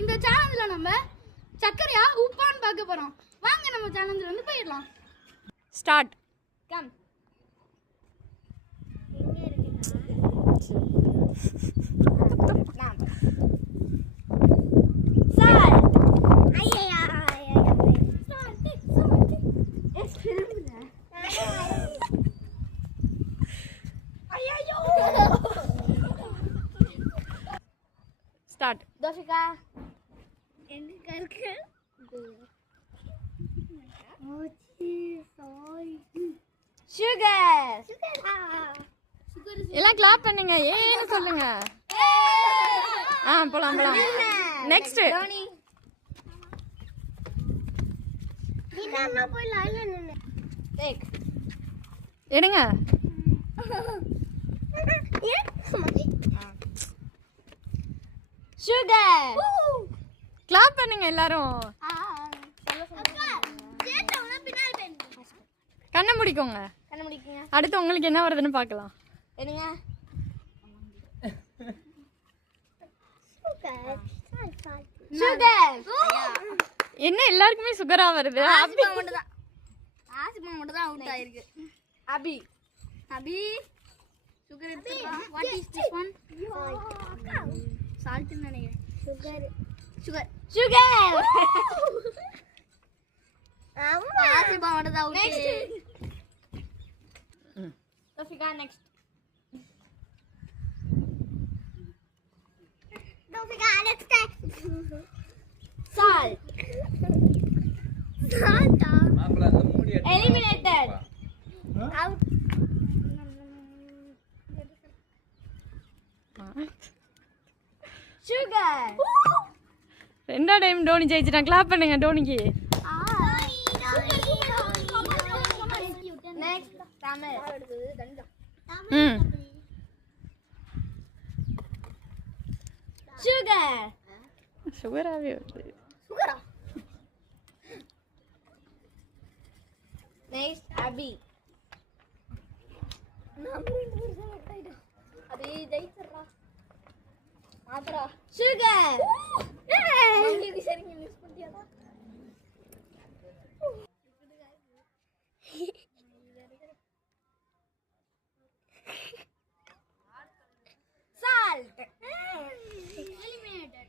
இந்த சேலஞ்சில் நம்ம சர்க்கரையா உப்பான்னு பார்க்க போகிறோம். வாங்க நம்ம சேலஞ்சில் வந்து போயிடலாம். ஸ்டார்ட். கம். ஸ்டார்ட். தோஷிகா எங்க இருக்கு? சுகர். எல்லாம் கிளாப் பண்ணுங்க. ஏன்னு சொல்லுங்க. போலாம் போலாம். நெக்ஸ்ட். எடுங்க. சுகர். கிளாப் பண்ணுங்க எல்லாரும். கண்ணை முடிக்கோங்க. அடுத்து உங்களுக்கு என்ன வருதுன்னு பார்க்கலாம். எடுங்க. சுகர். என்ன எல்லாருக்குமே சுகரா வருது? ஆசிமா மட்டும் தான் அவுட் ஆயிருக்கு. அபி சுகர் எடுத்துக்கா. What is this one? Salt நினைக்கிறேன். சுகர் ஆசிமா மட்டும் தான் out. Tofika next. Salt. Eliminated. Out. Sugar. ரெண்டா டைம் டோனி ஜெயிச்சிட்டான். கிளாப் பண்ணுங்க டோனிக்கு. Next, Tamil. Sugar. சுகராவே வருது. Sugar. Next, Abby. Sugar. Salt. Eliminated.